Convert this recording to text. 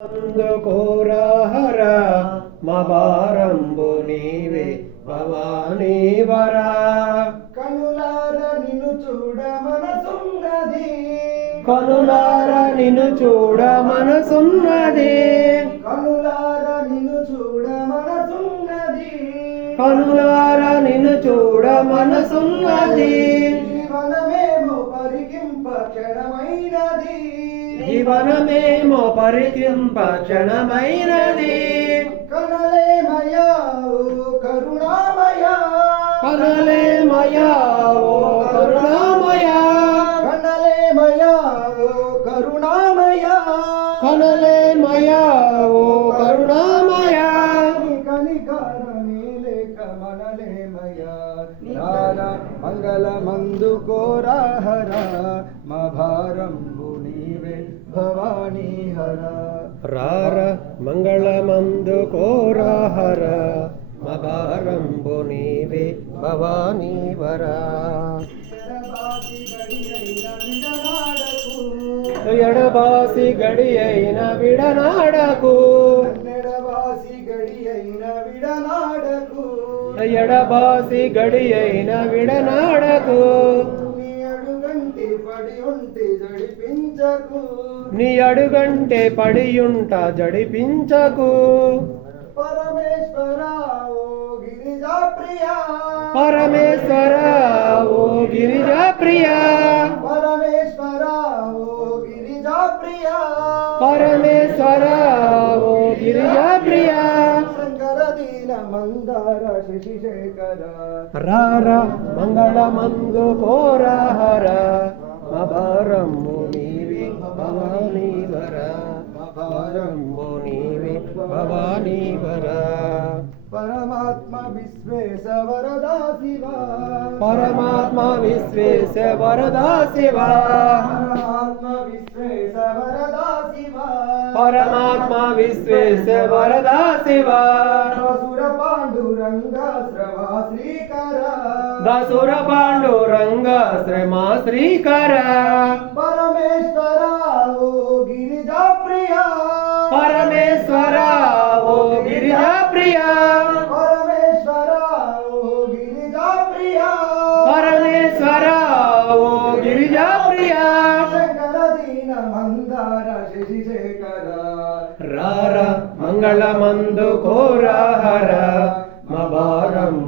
అందుకోరాహర మబారంబు నీవే భవానీ వరా. కనులార నిన్ను చూడ మనసున్నది, కనులార నిన్ను చూడ మనసున్నది, కనులార నిన్ను చూడ మనసున్నది, కనులార నిన్ను చూడ మనసున్నది. జీవనమేమో పరికింప క్షణమైనది, జీవనమేమో పరికింప క్షణమైనది. కనలేమయా ఓ కరుణామయా, కనలేమయా ఓ కరుణామయా, కనలేమయా ఓ కరుణామయా, కనలేమయా ఓ కరుణామయా. కనికారమే లేక మనలేమయా. రారా మంగళమందు కోరాహర మా భారంబు నీవే భవానీ హర. రార మంగళమందు కోరాహర మబారంబు నీవే భవానీ వరా. ఎడబాసి గడి అయిన విడనాడకు, ఎడబాసి గడి అయిన విడనాడకు, ఎడబాసి గడి అయిన విడనాడకు. నీ అడుగంటి పడి ఉంటే జడిపించకు, నీ అడుగంటే పడియుంట జడిపించకు. పరమేశ్వర ఓ గిరిజా ప్రియా, పరమేశ్వర ఓ గిరిజా ప్రియా, పరమేశ్వర ఓ గిరిజా ప్రియా, పరమేశ్వర ఓ గిరిజా ప్రియా. శంకర దీన మందార శశిశేఖర. రార మంగళమందు కోరాహర మబారంబు నీవే భవానీ వరా. మబారంబు నీవే భవానీ వరా. పరమాత్మ విశ్వేశ వరదా శివ, పరమాత్మ విశ్వేశ వరదా శివ, పరమాత్మ విశ్వేశ వరదా శివ, పరమాత్మ విశ్వేశ వరదా శివ. దసుర పాండురంగ శ్రవా శ్రీకర, దసుర పాండురంగ శ్రమా శ్రీకర. పరమేశ్వర ఓ గిరిజా ప్రియా, పరమేశ్వర ఓ గిరిజా ప్రియా, పరమేశ్వర ఓ గిరిజా ప్రియా, పరమేశ్వర ఓ గిరిజా ప్రియా. శంకర దీన మందార శశిశేఖర. రార మంగళమందు కోరాహర మబారంబు